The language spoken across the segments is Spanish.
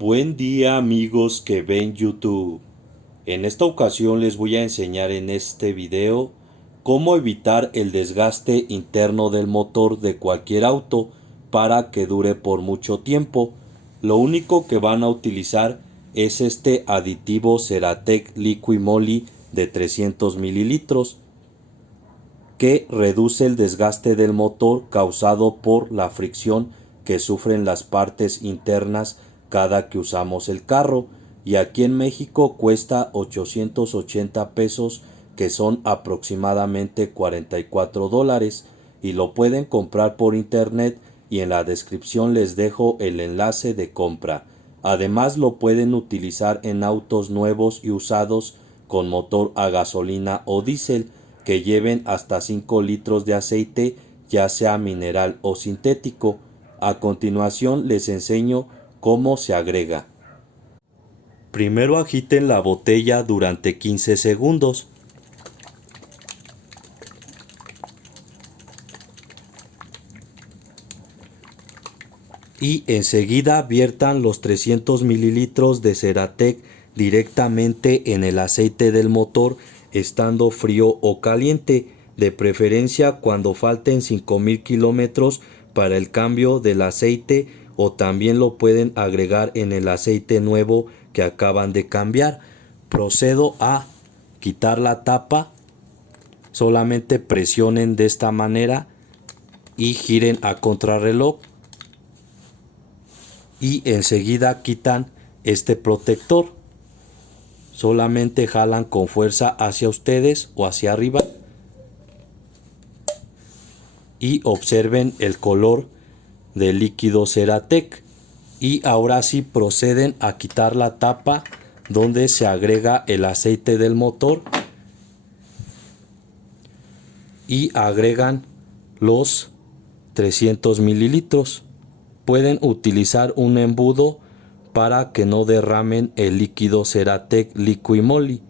Buen día amigos que ven YouTube. En esta ocasión les voy a enseñar en este video cómo evitar el desgaste interno del motor de cualquier auto para que dure por mucho tiempo. Lo único que van a utilizar es este aditivo Ceratec Liqui-Moly de 300 mililitros que reduce el desgaste del motor causado por la fricción que sufren las partes internas cada que usamos el carro, y aquí en México cuesta 880 pesos, que son aproximadamente $44, y lo pueden comprar por internet, y en la descripción les dejo el enlace de compra. Además lo pueden utilizar en autos nuevos y usados con motor a gasolina o diésel que lleven hasta 5 litros de aceite, ya sea mineral o sintético. A continuación les enseño cómo se agrega. Primero agiten la botella durante 15 segundos. Y enseguida viertan los 300 mililitros de Ceratec directamente en el aceite del motor, estando frío o caliente, de preferencia cuando falten 5000 kilómetros para el cambio del aceite, o también lo pueden agregar en el aceite nuevo que acaban de cambiar. Procedo a quitar la tapa, solamente presionen de esta manera y giren a contrarreloj, y enseguida quitan este protector. Solamente jalan con fuerza hacia ustedes o hacia arriba y observen el color del líquido Ceratec. Y ahora sí proceden a quitar la tapa donde se agrega el aceite del motor y agregan los 300 mililitros. Pueden utilizar un embudo para que no derramen el líquido Ceratec Liqui-Moly.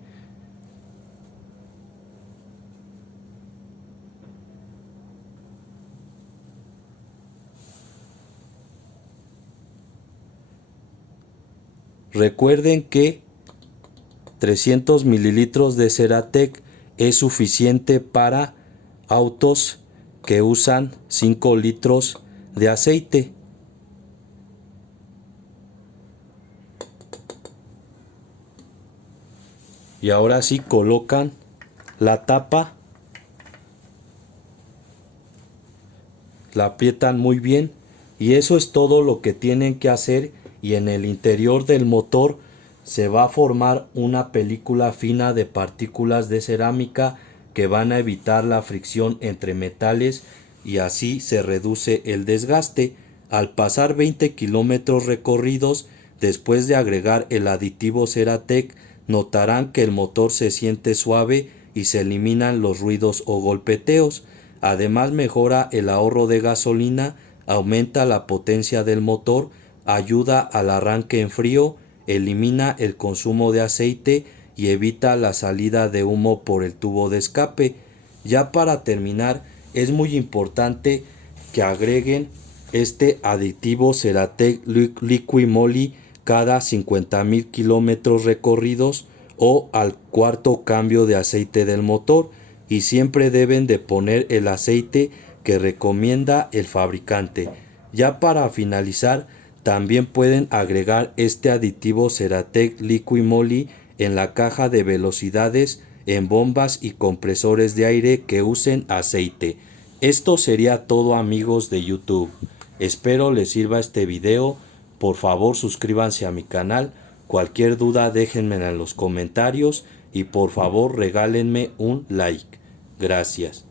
Recuerden que 300 mililitros de Ceratec es suficiente para autos que usan 5 litros de aceite. Y ahora sí colocan la tapa, la aprietan muy bien, y eso es todo lo que tienen que hacer. Y en el interior del motor se va a formar una película fina de partículas de cerámica que van a evitar la fricción entre metales, y así se reduce el desgaste. Al pasar 20 kilómetros recorridos después de agregar el aditivo Ceratec, notarán que el motor se siente suave y se eliminan los ruidos o golpeteos. Además mejora el ahorro de gasolina, aumenta la potencia del motor, ayuda al arranque en frío, elimina el consumo de aceite y evita la salida de humo por el tubo de escape. Ya para terminar, es muy importante que agreguen este aditivo Ceratec Liqui-Moly cada 50,000 kilómetros recorridos o al cuarto cambio de aceite del motor, y siempre deben de poner el aceite que recomienda el fabricante. Ya para finalizar, también pueden agregar este aditivo Ceratec Liqui-Moly en la caja de velocidades, en bombas y compresores de aire que usen aceite. Esto sería todo amigos de YouTube. Espero les sirva este video. Por favor suscríbanse a mi canal. Cualquier duda déjenmela en los comentarios y por favor regálenme un like. Gracias.